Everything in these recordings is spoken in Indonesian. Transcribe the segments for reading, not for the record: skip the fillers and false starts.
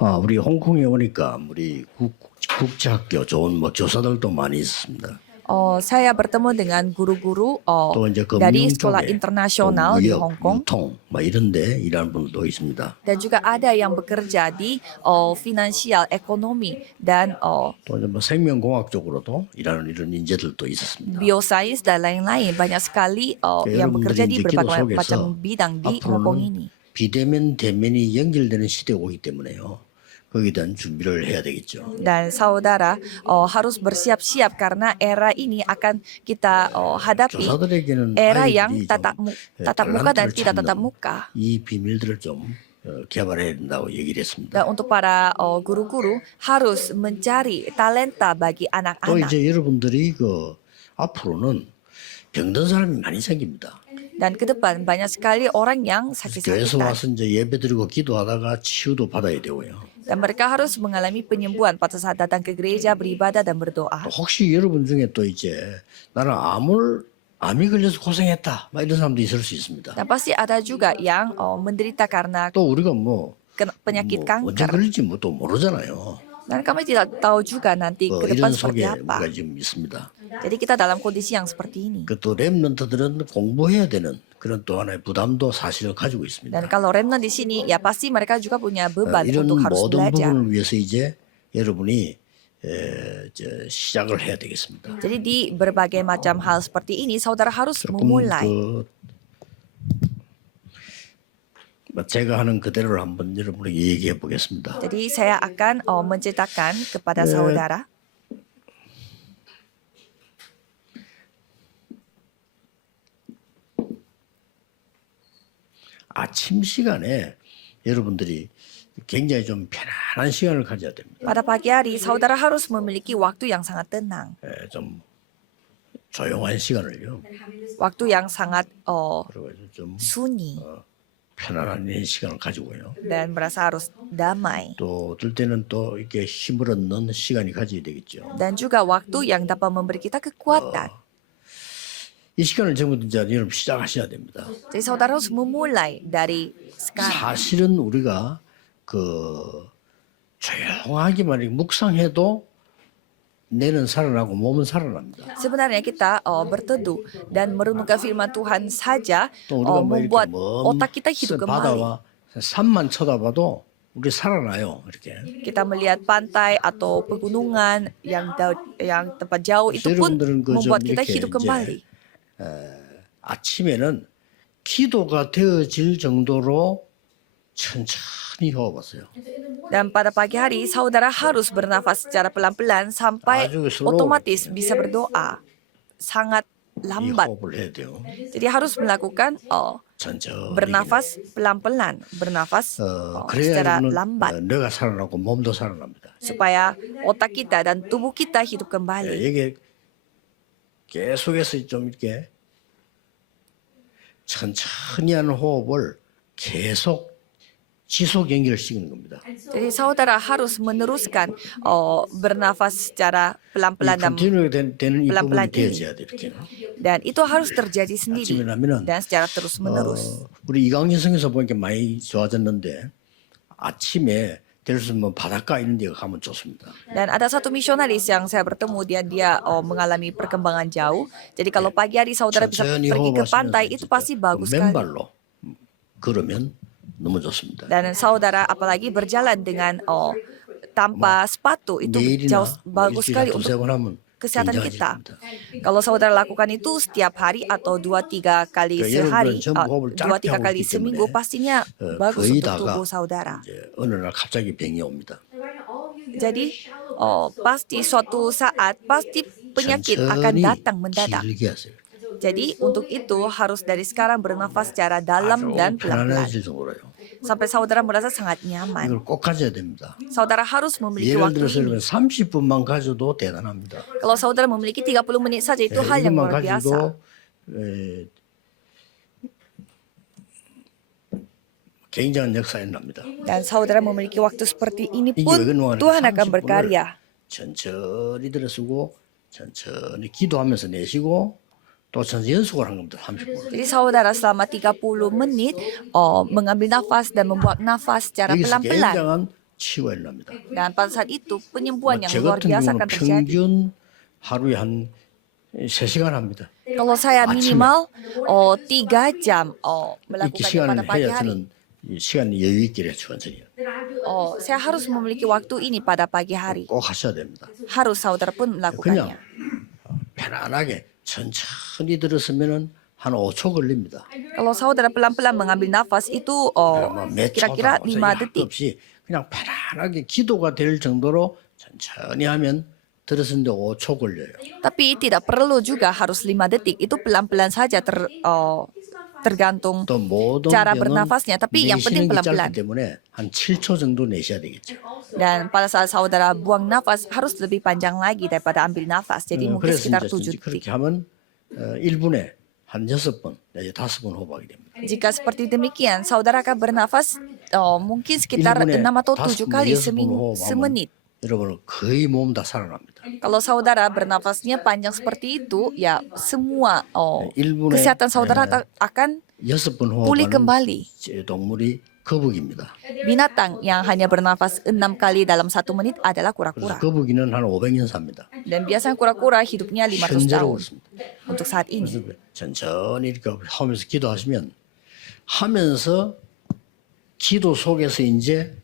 우리 홍콩에 오니까 우리 국제학교 좋은 뭐 교사들도 많이 있습니다. Saya bertemu dengan guru-guru 또 이제 dari 금융 sekolah 쪽에 또 internasional di 무역, Hong Kong. 유통 뭐 이런데 일하는 분들도 있습니다. Dan juga ada yang bekerja di finansial, ekonomi, dan 또 이제 뭐 생명공학 쪽으로도 일하는 이런 인재들도 있었습니다. biosains dan lain-lain. Banyak sekali yang bekerja di 여러분들이 이제 기도 berbagai 속에서 macam bidang di Hong Kong ini. 앞으로는 비대면 대면이 연결되는 시대가 오기 때문에요. 거기에 대한 준비를 해야 되겠죠. Dan saudara harus bersiap-siap karena era ini akan kita hadapi 교사들에게는 era yang 아이들이 tatap 좀 muka dan 탤런트를 tidak tatap 찾는 muka. 이 비밀들을 좀 개발해야 된다고 얘기를 했습니다. Dan untuk para guru-guru harus mencari talenta bagi 또 anak-anak. 이제 여러분들이 앞으로는 병든 사람이 많이 생깁니다. Dan ke depan banyak sekali orang yang 교회에서 sakit-sakitan. 와서 이제 예배드리고 기도하다가 치유도 받아야 되고요. Dan mereka harus mengalami penyembuhan pada saat datang ke gereja, beribadah dan berdoa. 또 혹시 여러분 중에 또 이제 나는 암이 걸려서 고생했다, 막 이런 사람도 있을 수 있습니다. Dan pasti ada juga yang menderita karena 또 우리가 뭐 penyakit 언제 kanker. 걸릴지 뭐 또 모르잖아요. Dan kami tidak tahu juga nanti ke depan 이런 seperti 속에 apa. 우리가 지금 있습니다. Jadi kita dalam kondisi yang seperti ini. 또 렘넌트들은 공부해야 되는 그런 또 하나의 부담도 사실은 가지고 있습니다. Dan kalau remnant di sini, ya pasti mereka juga punya beban 이런 untuk harus 모든 belajar. 부분을 위해서 이제 여러분이 시작을 해야 되겠습니다. Jadi di berbagai macam hal seperti ini, saudara harus 조금 memulai. 제가 하는 그대로를 한번 여러분에게 얘기해 보겠습니다. Jadi saya akan menceritakan kepada saudara. 아침 시간에 여러분들이 굉장히 좀 편안한 시간을 가져야 됩니다. Pada pagi hari, saudara harus memiliki waktu yang sangat tenang. 좀 조용한 시간을요. Waktu yang sangat 그리고 좀 sunyi 편안한 시간을 가지고요. dan merasa harus damai. 또 어떨 때는 또 이렇게 힘을 얻는 시간이 가져야 되겠죠. Dan juga waktu yang dapat memberi kita kekuatan. 이 시간을 전부 이제 여러분 시작하셔야 됩니다. Jadi saudara harus memulai dari sekarang. 사실은 우리가 조용하게만 묵상해도 뇌는 살아나고 몸은 살아납니다. Sebenarnya kita berteduh dan merenungkan firman Tuhan saja 또 우리가 뭐 membuat 이렇게 otak kita hidup kembali. 바다와 산만 쳐다봐도 우리 살아나요. 이렇게. Kita melihat pantai atau pegunungan yang tempat jauh itu pun 여러분들은 membuat kita 이렇게 hidup kembali. 아침에는 기도가 되어질 정도로 천천히 호흡하세요. Dan pada pagi hari, saudara harus bernafas secara pelan-pelan sampai 아주 slow. otomatis bisa berdoa. Sangat 이 lambat. 호흡을 해야 돼요. Jadi harus melakukan 천천히. bernafas pelan-pelan, bernafas 그래야 secara 여러분은 lambat. 뇌가 살아나고 몸도 살아납니다. Supaya otak kita dan tubuh kita hidup kembali. 이게 계속해서 좀 이렇게 천천히 하는 호흡을 계속 지속 연결시키는 겁니다. Jadi saudara harus meneruskan bernafas secara pelan-pelan dan 컨티뉴 되는 이 부분이 pelan-pelan ini. 되어져야 돼 이렇게. Dan itu harus terjadi sendiri 아침이라면은 dan secara terus-menerus. 우리 이강진성에서 보니까 많이 좋아졌는데 아침에 될 수 있으면 바닷가 이런 데 가면 좋습니다. Dan ada satu misionaris yang saya bertemu dia mengalami perkembangan jauh. Jadi kalau pagi hari saudara bisa 천천히 pergi ke pantai 호흡하시면서 itu pasti bagus sekali. 맨발로 걸으면 너무 좋습니다. Dan saudara apalagi berjalan dengan tanpa sepatu itu 내일이나 bagus sekali 일주일에 두세 untuk 번 하면 kesehatan 굉장히 kita. 좋습니다. Kalau saudara lakukan itu setiap hari atau 2-3 kali 그러니까 sehari, 여러분은 전부 호흡을 2-3 짧게 kali 하고 있기 seminggu 때문에 pastinya bagus 거의 untuk 다가 tubuh saudara. 이제 어느 날 갑자기 병이 옵니다. Jadi pasti suatu saat pasti penyakit akan 천천히 datang mendadak. 길게 하세요. Jadi untuk itu harus dari sekarang bernafas secara dalam 아주 dan pelan-pelan. 편안해질 정도로요. Sampai saudara merasa sangat nyaman. 이걸 꼭 가져야 됩니다. Saudara harus memiliki 예를 waktu 들어서 ini. 여러분 30분만 가져도 대단합니다. Kalau saudara memiliki 30 menit saja itu hal yang 이것만 luar biasa. 가지고 굉장한 역사가 납니다. Dan saudara memiliki waktu seperti ini 이게 pun 왜 그러냐면 Tuhan akan 30분을 berkarya. 천천히 들어쓰고 천천히 기도하면서 내쉬고 또 천천히 연속을 한 겁니다. 30분. Jadi saudara selama 30 menit mengambil nafas dan membuat nafas secara 여기서 pelan-pelan. 굉장한 치유가 일어납니다. Dan pada saat itu penyembuhan yang 제 luar 같은 biasa 경우는 akan terjadi. 평균 하루에 한 3시간 합니다. Kalau saya minimal 3 jam 이렇게 melakukannya pada 시간을 pagi 해야 hari. 저는 이 시간이 여유 있게 해요, 천천히. Saya harus memiliki waktu ini pada pagi hari. 꼭 하셔야 됩니다. Harus saudara pun 그냥 melakukannya. 편안하게 천천히 들었으면은 한 5초 걸립니다. Kalau saudara pelan-pelan mengambil nafas itu 몇 kira-kira 초도 5 약도 detik. 없이 그냥 편안하게 기도가 될 정도로 천천히 하면 들었는데 5초 걸려요. Tapi tidak perlu juga harus 5 detik. Itu pelan-pelan saja tergantung 또 모든 cara 병은 bernafasnya. Tapi yang penting 내쉬는 게 pelan-pelan. 짧기 때문에 한 7초 정도 내셔야 되겠죠. Dan pada saat saudara buang nafas harus lebih panjang lagi daripada ambil nafas. Jadi mungkin 그래서 sekitar 이제 7 detik. 그렇게 하면 1분에 한 6번 내지 5번 호흡하게 됩니다. Jika seperti demikian, saudara akan bernafas mungkin sekitar 6 1분에 atau 7 kali 5번 호흡하면 semenit. 여러분 거의 몸 다 살아납니다. Kalau saudara bernafasnya panjang seperti itu, ya semua 1분에 kesehatan saudara akan 6번 pulih 호흡하는 kembali. 동물이 거북입니다. Binatang yang hanya bernafas 6 kali dalam 1 menit adalah 그래서 kura-kura. 거북이는 한 500년 삽니다. Dan biasanya kura-kura hidupnya 500 현재로 tahun 그렇습니다. untuk saat ini. 그래서 천천히 이렇게 하면서 기도하시면 하면서 기도 속에서 이제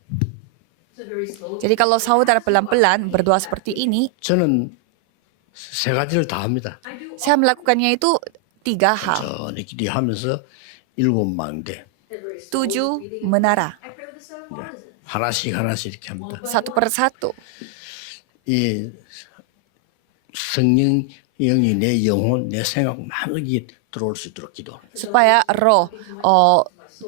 Jadi kalau saudara pelan-pelan berdoa seperti ini, 저는 세 가지를 다 합니다. saya melakukannya itu 3 hal. 천천히 기도하면서 7망대 7 menara, 하나씩 이렇게 합니다. satu per satu. 이 성령 영이 내 영혼, 내 생각, 마음이 들어올 수 있도록 기도합니다. Supaya roh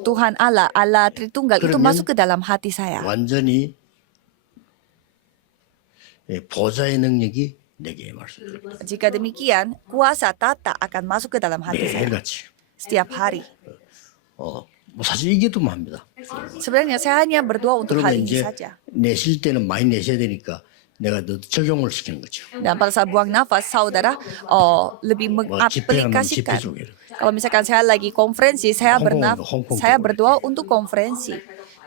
Tuhan Allah Tritunggal itu 그러면 masuk ke dalam hati saya. 완전히 보좌의 능력이 내게 임하소서. Jika demikian, kuasa tata akan masuk ke dalam hati saya 매일같이. setiap hari. 뭐 사실 이게 더 합니다. Sebenarnya saya hanya berdoa untuk hal 그러면 ini 이제 saja. 내쉴 때는 많이 내셔야 되니까 내가 더 적용을 시키는 거죠. Dan pada saat buang nafas, saudara lebih mengaplikasikan. Kalau misalkan saya lagi konferensi, saya berdoa untuk konferensi.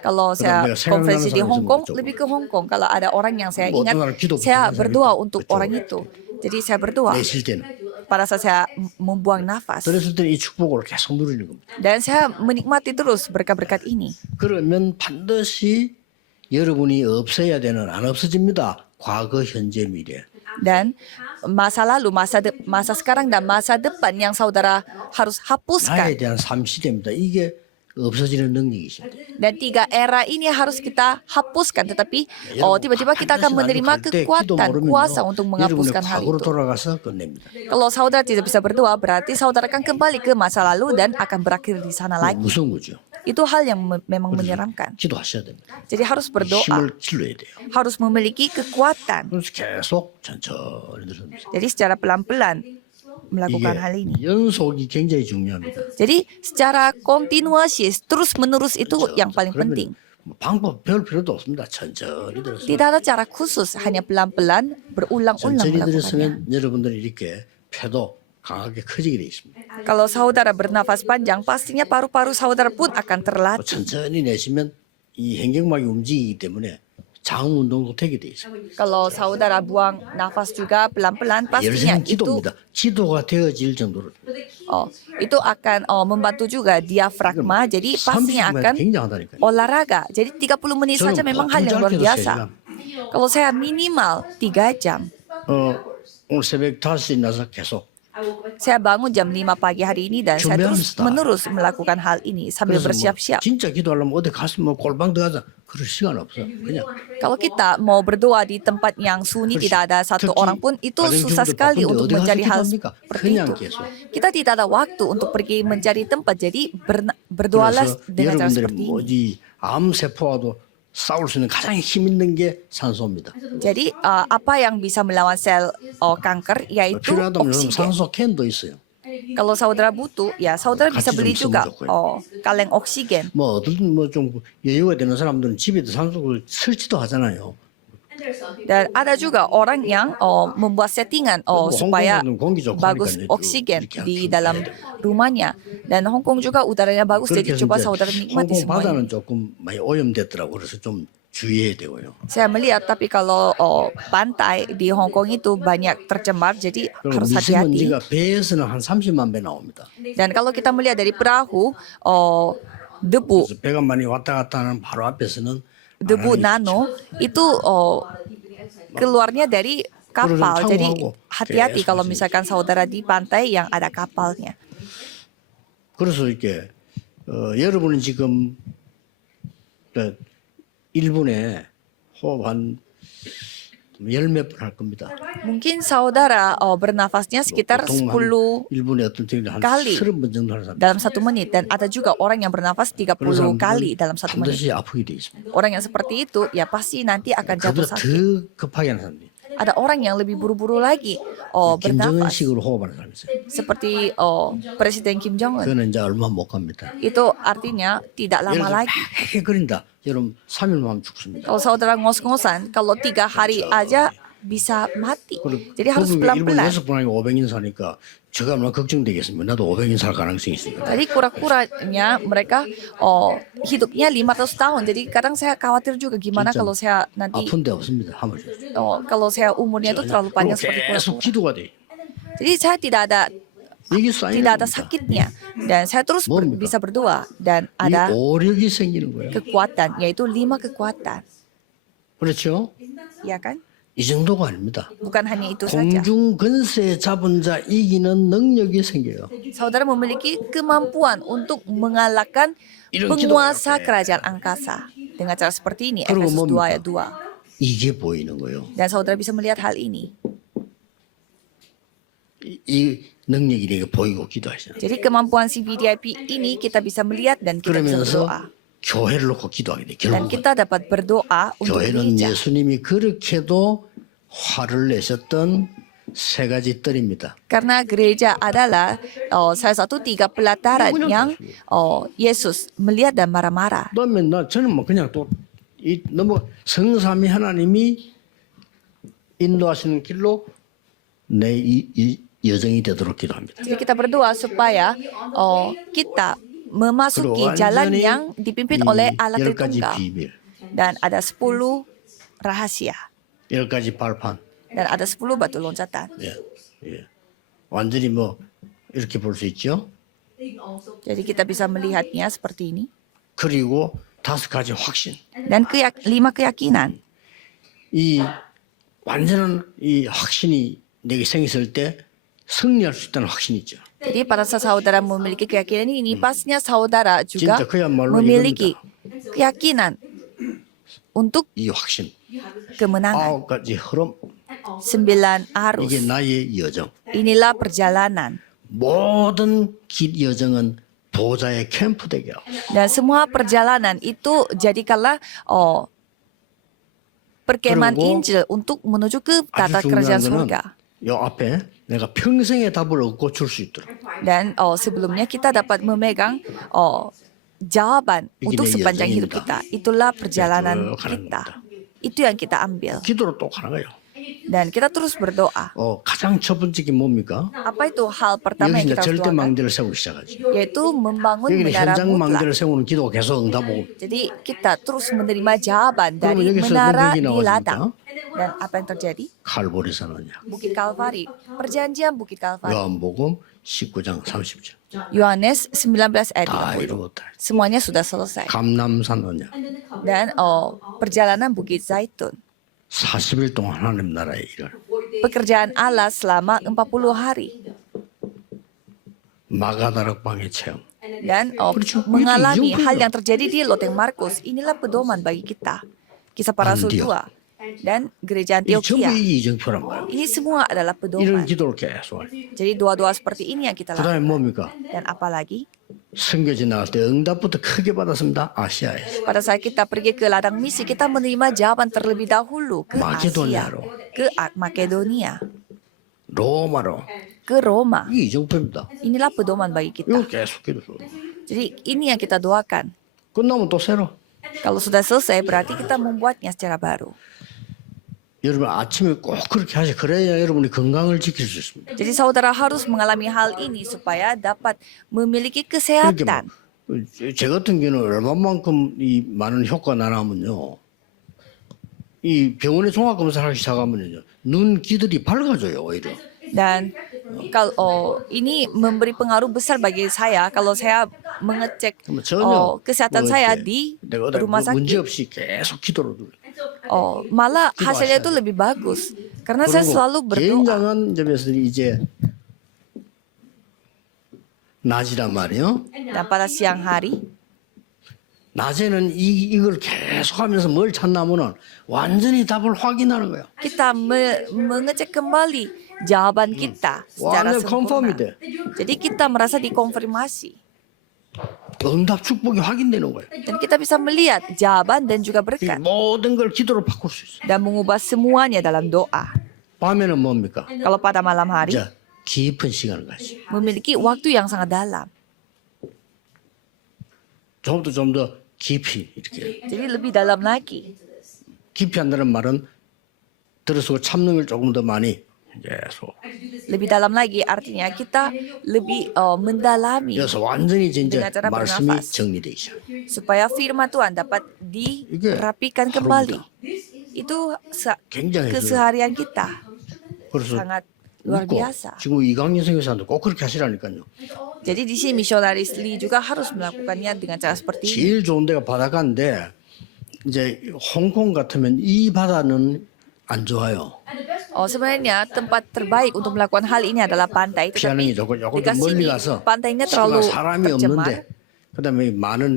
Kalau saya konferensi di Hong Kong, lebih ke Hong Kong. Kalau ada orang yang saya ingat, saya berdoa untuk orang itu. Jadi saya berdoa 내쉴 때는. pada saat saya membuang nafas. 그랬을 때는 이 축복을 계속 누리는 겁니다. Dan saya menikmati terus berkat-berkat ini. 그러면 반드시 여러분이 없애야 되는 안 없어집니다. 과거, 현재, 미래. Dan masa lalu, masa sekarang dan masa depan yang saudara harus 나에 hapuskan. 대한 삼시대입니다. 이게 없어지는 능력이십니다. Dan 3 era ini harus kita hapuskan. Tetapi tiba-tiba kita akan menerima kekuatan, kuasa untuk menghapuskan hal 과거로 itu. 돌아가서 끝냅니다. Kalau saudara tidak bisa berdoa, berarti saudara akan kembali ke masa lalu dan akan berakhir di sana lagi. 무서운 거죠. Itu hal yang memang menyeramkan. 기도하셔야 됩니다. Jadi harus berdoa, 힘을 길러야 돼요. harus memiliki kekuatan. 그래서 계속 천천히 들으면서 Jadi secara pelan-pelan melakukan hal ini. 이게 연속이 굉장히 중요합니다. Jadi secara kontinuasi, terus-menerus itu yang paling penting. 뭐 방법 배울 필요도 없습니다. 천천히 들었으면 Tidak ada cara khusus, hanya pelan-pelan berulang-ulang 천천히 melakukannya. 들었으면 여러분들이 이렇게 폐도 강하게 커지게 돼 있습니다. Kalau saudara bernafas panjang, pastinya paru-paru saudara pun akan terlatih. 천천히 내쉬면 이 hen경막이 움직이기 때문에 장 운동도 되게 돼 있습니다. Kalau saudara buang nafas juga pelan-pelan, pastinya 열심히 itu 기도입니다. 기도가 되어질 정도로 itu akan membantu juga diafragma. Jadi pastinya 30분 akan 굉장하다니까요. olahraga. Jadi 30 menit saja memang hal yang luar biasa. Kalau saya minimal 3 jam. 오늘 새벽 5시 나서 계속 Saya bangun jam 5 pagi hari ini dan saya terus-menerus melakukan hal ini sambil 그래서 뭐 bersiap-siap. 진짜 기도하려면 어디 가서 뭐 골방 들어가자 그럴 시간 없어. 그냥 Kalau kita mau berdoa di tempat yang sunyi, tidak ada satu orang pun, itu susah sekali untuk mencari hal seperti itu. Kita tidak ada waktu untuk pergi mencari tempat, jadi berdoalah 그래서 dengan cara 여러분들이 seperti ini. 뭐지 암 세포와도 싸울 수 있는 가장 힘 있는 게 산소입니다. Jadi apa yang bisa melawan sel kanker yaitu 필요하다면 여러분 oksigen. 산소 캔도 있어요. Kalau saudara butuh, ya saudara bisa beli juga kaleng oksigen. 뭐 어떤 뭐 좀 여유가 되는 사람들은 집에도 산소를 설치도 하잖아요. Dan ada juga orang yang membuat settingan supaya bagus oksigen di dalam rumahnya. Dan Hong Kong juga udaranya bagus, jadi 그렇게 해서 coba 이제 saudara nikmati 홍콩 semuanya. 바다는 조금 많이 오염됐더라고. 그래서 좀 주의해야 되고요. Saya melihat, tapi kalau pantai di Hong Kong itu banyak tercemar, jadi 그리고 harus hati-hati. 미세먼지가 배에서는 한 30만 배 나옵니다. Dan kalau kita melihat dari perahu, debu 그래서 배가 많이 왔다 갔다 하는 바로 앞에서는 안 debu 하는 게 nano itu keluarnya dari kapal. Terus Jadi 창고하고 hati-hati 계속 kalau 하시는 misalkan saudara di pantai yang ada kapalnya. 그래서 이렇게 여러분은 지금 일본에 호흡 한 열 몇 번 할 겁니다. Mungkin saudara bernafasnya sekitar 보통 10 일본에 어떤 팀이 한 kali 30번 정도 하는 사람 dalam 1 menit. Dan ada juga orang yang bernafas 30 그런 kali 사람들은 dalam 1 menit. 반드시 아프게 돼 있습니다. Orang yang seperti itu ya pasti nanti akan jatuh 그보다 sakit. 더 급하게 하는 사람들이 Ada orang yang lebih buru-buru lagi bernafas. 김정은식으로 호흡하는 사람이 있어요. Seperti Presiden Kim Jong-un. 그거는 이제 얼마 못 갑니다. Itu artinya tidak lama 예를 들어 lagi. 헤헤거린다. 여러분 3일만 하면 죽습니다. Kalau saudara ngos-ngosan, kalau 3 hari aja bisa mati. Jadi harus 일본 pelan-pelan. 6번 하니까 500인 사니까 제가 얼마나 걱정되겠습니다. 나도 500인 살 가능성이 있으니까. Jadi kura-kuranya mereka hidupnya 500 tahun. Jadi kadang saya khawatir juga gimana 진짜 kalau saya nanti 아픈 데 없습니다. 하면 kalau saya umurnya itu terlalu panjang seperti 계속 kura-kura. 기도가 돼. Jadi saya 이게 쌓이는 tidak ada 겁니다. sakitnya dan saya terus 뭡니까? bisa berdoa dan 이 ada 오력이 생기는 거예요. kekuatan, yaitu 5 kekuatan. 그렇죠? Ya kan? 이 정도가 아닙니다. Bukan hanya itu saja. 공중 근세 잡은 자 이기는 능력이 생겨요. Saudara memiliki kemampuan untuk mengalahkan 이런 penguasa 기도가 kerajaan angkasa. Dengan cara seperti ini, 그리고 Efesus 2 뭡니까? ayat 2. 이게 보이는 거예요. Dan saudara bisa melihat hal ini. 이 능력이 이렇게 보이고 기도하시잖아요. Jadi kemampuan CVDIP ini kita bisa melihat dan kita bisa 그러면서 berdoa. 교회를 놓고 기도하게 돼. Dan 결국은 kita dapat berdoa untuk 교회는 gereja. 예수님이 그렇게도 화를 내셨던 세 가지 뜰입니다. Karena gereja adalah salah satu 3 pelataran yang Yesus melihat dan marah-marah. 그다음에 저는 뭐 그냥 또 너무 성삼위 하나님이 인도하시는 길로 내 이 여정이 되도록 기도합니다. Jadi kita berdoa supaya kita memasuki 그리고 jalan 완전히 yang dipimpin 이 oleh Allah 열 가지 Tritunggal. 비밀, Dan ada 10 rahasia. 열 가지 발판, Dan ada 10 batu loncatan. 예, 예. 완전히 뭐 이렇게 볼 수 있죠. Jadi kita bisa melihatnya seperti ini. 그리고 5 가지 확신. Dan 5 keyakinan. 이 완전한 이 확신이 내게 생겼을 때 승리할 수 있다는 확신이 있죠. Jadi pada saat saudara memiliki keyakinan ini, pastinya saudara juga 진짜 그야말로 memiliki keyakinan untuk 이 확신. kemenangan. 9가지 흐름. 9 arus. 이게 나의 여정. Inilah perjalanan. 모든 길 여정은 보좌의 캠프 되게 하고 Dan semua perjalanan itu jadikanlah perkemahan 그리고 Injil untuk menuju ke tata 아주 kerajaan 중요한 거는 surga. 요 앞에 내가 평생의 답을 얻고 줄 수 있도록 Dan sebelumnya kita dapat memegang jawaban Begini untuk sepanjang hidup 여정입니다. kita. Itulah perjalanan 쭉 가는 kita. 겁니다. Itu yang kita ambil. 기도로 또 가는 거예요. Dan kita terus berdoa. 가장 첫 번째 게 뭡니까? Apa itu hal pertama 여기 yang 이제 kita harus 절대 doakan? 망대를 세우기 시작하죠. Yaitu membangun 여기는 menara 현장 mutlak. 망대를 세우는 기도가 계속 응답오고 Jadi kita terus menerima jawaban 그러면 dari 여기서 menara 어떤 di 얘기 ladang. 나왔습니까? Dan apa yang terjadi? 칼보리 선언이야. Bukit Kalvari. Perjanjian Bukit Kalvari. 요한복음 19장 30절. Yohanes 19 ayat 다 30. 이루었다. Semuanya sudah selesai. 감남산 언약. Dan perjalanan Bukit Zaitun. 40일 동안 하나님 나라의 일을. Pekerjaan Allah selama 40 hari. 마가다락방의 체험. Dan 그렇죠. mengalami itu hal juga. yang terjadi di Loteng Markus. Inilah pedoman bagi kita. Kisah para Rasul Antiok. 2 dan gereja 이 전부 Antioquia. 이게 이정표란 말이에요. Ini semua adalah 이런 pedoman. 기도를 계속 하죠. Jadi doa-doa seperti ini yang kita 그 다음에 lakukan. 뭡니까? Dan apalagi 선교지 나갈 때 응답부터 크게 받았습니다. 아시아에서. pada saat kita pergi ke ladang misi, kita menerima jawaban terlebih dahulu ke Asia, Makedonia로. ke Makedonia, 로마로. ke Roma. 이게 이정표입니다. Inilah pedoman bagi 이거 kita. 계속 기도 줘. Jadi ini yang kita doakan. 끝나면 또 새로. Kalau sudah selesai, berarti kita membuatnya secara baru. 여러분 아침에 꼭 그렇게 하시. 그래야 여러분이 건강을 지킬 수 있습니다. Jadi saudara harus mengalami hal ini supaya dapat memiliki 그렇게 kesehatan. 제 같은 경우는 얼마만큼 이 많은 효과가 나냐면요. 이 병원에 종합 검사를 하기 시작하면요, 눈 귀들이 밝아져요 오히려. Dan kalau ini memberi pengaruh besar bagi saya kalau saya mengecek 전혀 kesehatan saya di 내가 어디 rumah 문제 sakit. 없이 계속 기도를 눌러. Malah hasilnya itu lebih bagus karena saya selalu berdoa. 굉장한 점에서 이제 낮이란 말이요. Dan pada siang hari 낮에는 이걸 계속하면서 뭘 찾나면은 완전히 답을 확인하는 거야. kita mengecek kembali jawaban kita secara 완전 sempurna. 컨펌이 돼. Jadi kita merasa dikonfirmasi 응답 축복이 확인되는 거야. dan kita bisa melihat jawaban dan juga 이 berkat 모든 걸 기도로 바꿀 수 있어. dan mengubah semuanya dalam doa. 밤에는 뭡니까? Kalau pada malam hari 자, 깊은 시간을 가지. memiliki waktu yang sangat dalam. 좀 더 깊이 이렇게. Jadi lebih dalam lagi. 깊이 한다는 말은 들어서 참는 걸 조금 더 많이 계속. Lebih dalam lagi artinya kita lebih mendalami 그래서 완전히 이제 dengan cara 말씀이 bernafas. 정리돼 있어. supaya firman Tuhan dapat dirapikan kembali. Itu 굉장히 keseharian kita. 그래서 Sangat luar 믿고 biasa. 지금 이강인 선교사도 꼭 그렇게 하시라니까요. Jadi di sini misionaris Lee juga harus melakukannya dengan cara seperti ini. 제일 좋은 데가 바닷가인데 이제 홍콩 같으면 이 바다는 안 좋아요. Sebenarnya tempat terbaik untuk melakukan hal ini adalah pantai. 피하는 게 Tetapi 조금 jika 멀리 sini 가서 pantainya 시가 terlalu 사람이 tercemar, 없는데 그다음에 많은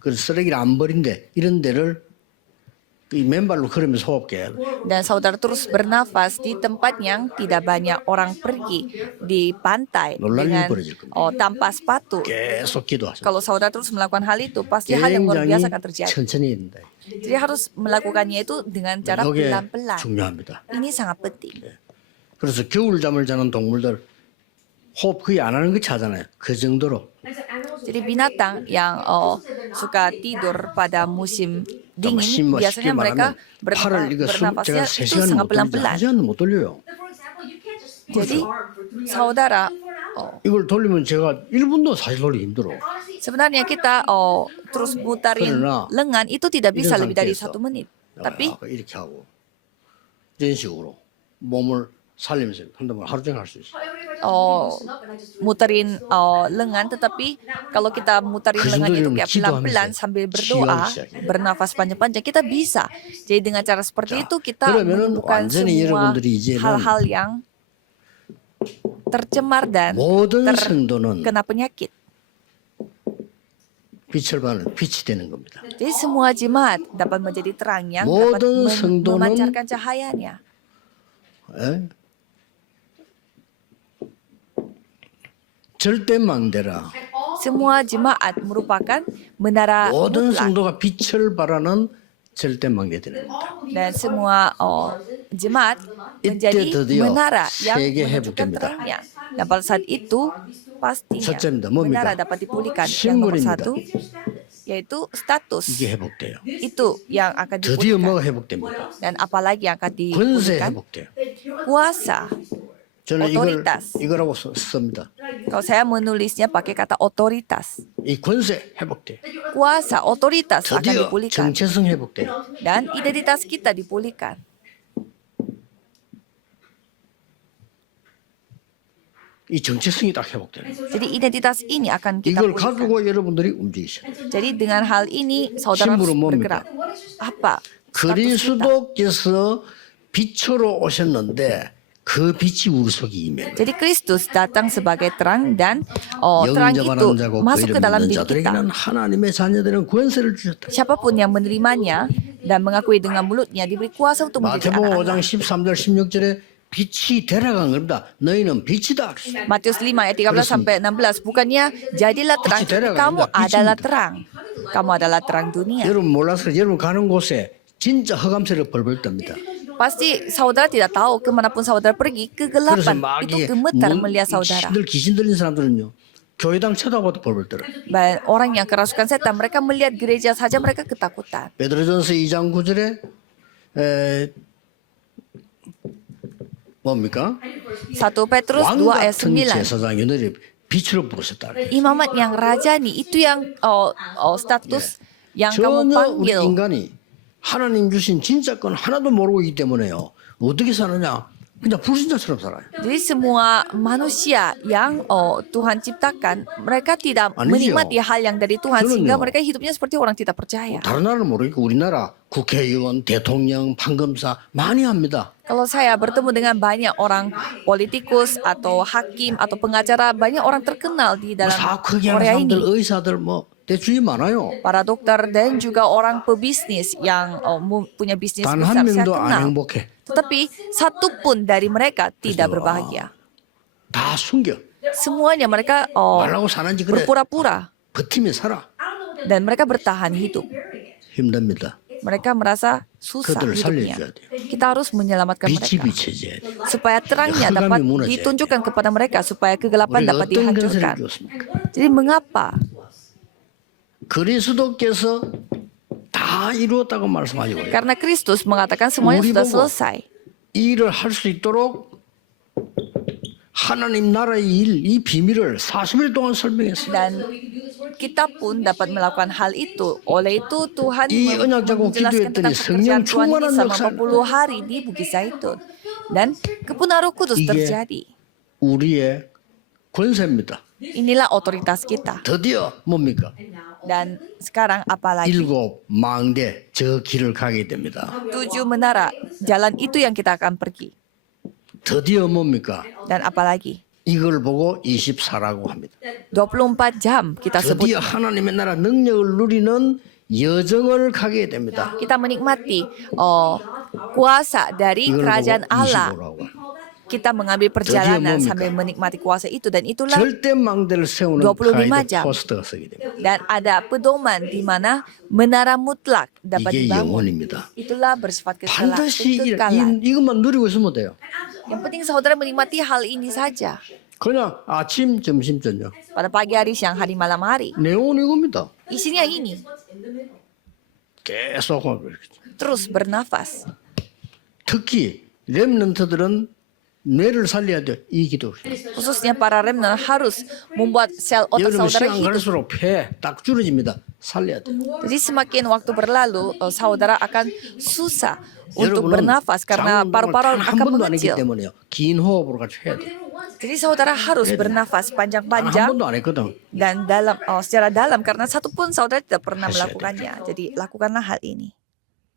그 쓰레기를 안 버린데 이런 데를 이 맨발로 걸으면서 호흡게 해야 돼. dan saudara terus bernafas di tempat yang tidak banyak orang pergi di pantai dengan tanpa sepatu. 계속 기도하세요. Kalau saudara terus melakukan hal itu, pasti hal yang luar biasa akan 굉장히 terjadi. 천천히 해야 된다. Jadi harus melakukannya itu dengan cara 이게 pelan-pelan. 중요합니다. Ini sangat penting. 그래서 겨울잠을 자는 동물들 호흡 거의 안 하는 거 찾잖아요. 그 정도로 Jadi binatang yang suka tidur pada musim dingin, 쉽게 biasanya mereka 말하면 팔을 이거 제가 bernafasnya 3시간 itu 못 sangat 돌리죠. pelan-pelan. 1시간 못 돌려요. Jadi saudara, 이걸 돌리면 제가 1분도 사실 돌리기 힘들어. sebenarnya kita terus mutarin 그러나 lengan itu tidak bisa 이런 lebih dari 상태에서 1 menit. Tapi 아까 이렇게 하고 이런 식으로 몸을 살리면서 한다면 하루 종일 할 수 있어. muterin lengan, tetapi kalau kita muterin lengan itu kayak pelan-pelan sambil berdoa, bernafas panjang-panjang, kita bisa. Jadi dengan cara seperti itu kita menemukan semua hal-hal yang tercemar dan 모든 성도는 terkena penyakit. 빛을 받는 빛이 되는 겁니다. Jadi semua jemaat dapat menjadi terang yang dapat 모든 성도는 memancarkan cahayanya. 에? 절대 망대라. Semua jemaat merupakan menara 모든 mutlak. 성도가 빛을 발하는 절대 망대 되는 겁니다. Dan semua jemaat menjadi 드디어 menara yang 세계 menunjukkan 회복됩니다. terangnya. Dan pada saat itu pastinya 첫째입니다. 뭡니까? menara dapat dipulihkan. Yang nomor 식물입니다. 1 yaitu status. 이게 회복돼요. Itu yang akan 드디어 dipulihkan. 뭐가 회복됩니다. Dan apalagi yang akan 권세 dipulihkan? 회복돼요. Kuasa. 저는 오토리타스. 이거라고 씁니다. Kalau saya menulisnya pakai kata otoritas. 이 권세 회복돼. Kuasa, otoritas akan 드디어 dipulihkan. 정체성 회복돼. Dan identitas kita dipulihkan. 이 정체성이 딱 회복되는 거예요. Jadi identitas ini akan kita 이걸 pulihkan. 가지고 여러분들이 움직이셔요. Jadi dengan hal ini saudara harus 심부름 뭡니까? bergerak. Apa? Status kita. 그리스도께서 빛으로 오셨는데 그 빛이 우리 속에 임해. Jadi Kristus datang sebagai terang dan terang itu 영접하는 자고 masuk 그이를 ke dalam 믿는 diri kita. 자들에게는 하나님의 자녀들은 권세를 주셨다. Siapapun yang menerimanya dan mengakui dengan mulutnya diberi kuasa untuk menjadi 마태복음 5장 anak-anak. 13절 16절에 빛이 되라간 겁니다. 너희는 빛이다. Matius 5 ayat 13 sampai 16, bukannya jadilah terang, 빛이 되라가 kamu 아닙니다. adalah 빛입니다. terang. Kamu adalah terang dunia. 여러분 몰라서 여러분 가는 곳에 진짜 허감세를 벌벌 떱니다. Pasti saudara tidak tahu kemanapun saudara pergi, 그래서 kegelapan 막 itu 이게 gemetar melihat saudara. 귀신 들린 사람들은요. 교회당 쳐다봐도 벌벌 떨어요. Dan orang yang kerasukan setan, mereka melihat gereja saja mereka ketakutan. 베드로전서 2장 9절에 뭡니까? 1 Petrus 2 왕 ayat 같은 9. 제사장이 너를 빛으로 부르셨다. Imamat yang rajani itu yang status yang kamu 전혀 우리 panggil. 인간이 하나님 주신 진짜 건 하나도 모르고 있기 때문에요. 어떻게 사느냐? 그냥 불신자처럼 살아요. Jadi semua manusia yang Tuhan ciptakan, mereka tidak 아니지요. menikmati hal yang dari Tuhan sehingga 저는요. mereka hidupnya seperti orang tidak percaya. 다른 나라는 모르겠고 우리나라 국회의원, 대통령, 판검사 많이 합니다. Kalau saya bertemu dengan banyak orang politikus atau hakim atau pengacara, banyak orang terkenal di dalam 사업 크게 하는 Korea 사람들, ini. 의사들 뭐 대주위 많아요. Para dokter dan juga orang pebisnis yang punya bisnis 단 besar 한 saya 명도 안 kenal. 행복해. Tetapi satu pun dari mereka tidak berbahagia. 다 숨겨. Semuanya mereka 말하고 사는지 그래 berpura-pura 버티면 살아. dan mereka bertahan hidup. 힘듭니다. Mereka merasa susah 그들을 hidupnya. 살려줘야 돼요. Kita harus menyelamatkan 빛이 mereka 비춰져야 돼. supaya terangnya 흑암이 dapat 무너져야 ditunjukkan kepada mereka supaya kegelapan 우리가 dapat 어떤 건설을 dihancurkan. 주었습니까? Jadi mengapa 그리스도께서 다 이루었다고 말씀하시고 그래요. Karena Kristus mengatakan semuanya 우리 sudah 보고 selesai. 이 일을 할 수 있도록 하나님 나라의 일, 이 비밀을 40일 동안 설명했어요. Dan kita pun dapat melakukan hal itu. Oleh itu Tuhan 이 언약 잡고 menjelaskan 기도했더니 tentang 성령 pekerjaan Tuhan ini 충만한 selama 역사를 40 hari di Bukit Zaitun. Dan kepunahan Roh Kudus 이게 terjadi. 우리의 권세입니다. Inilah otoritas kita. 드디어 뭡니까? Dan sekarang apalagi? 일곱 망대 저 길을 가게 됩니다. 7 menara, jalan itu yang kita akan pergi. 드디어 뭡니까? Dan apalagi? 이걸 보고 24라고 합니다. 24 jam kita sebut. 드디어 하나님의 나라 능력을 누리는 여정을 가게 됩니다. Kita menikmati kuasa dari 이걸 kerajaan 보고 Allah. 25라고 합니다. Kita mengambil perjalanan 뭡니까? sambil menikmati kuasa itu dan itulah 절대 망대를 세우는 25 가이드 jam. 포스터가 서게 됩니다. dan ada pedoman di mana menara mutlak dapat 이게 dibangun. 영원입니다. Itulah bersifat 반드시 kekekalan. 이것만 누리고 있으면 돼요. Yang penting saudara menikmati hal ini saja. 그냥 아침, 점심, 저녁. Pada pagi hari, siang hari, malam hari. 내용은 이겁니다. Isinya ini. 계속 하고 이렇게. Terus bernafas. 특히 렘넌트들은 뇌를 살려야 돼. 이 기도. Khususnya para remnant harus membuat sel otak 여러분 saudara 시간 hidup. 갈수록 폐 딱 줄어집니다. 살려야 돼. Jadi semakin waktu berlalu, saudara akan susah untuk 여러분은 bernafas karena 장운동을 paru-paru 단 한 akan 번도 안 했기 mengecil. 때문에요. 긴 호흡으로 같이 해야 돼. Jadi saudara harus bernafas 단 한 panjang-panjang 번도 안 했거든. dan dalam secara dalam karena satu pun saudara tidak pernah Hasil melakukannya. Jadi lakukanlah hal ini.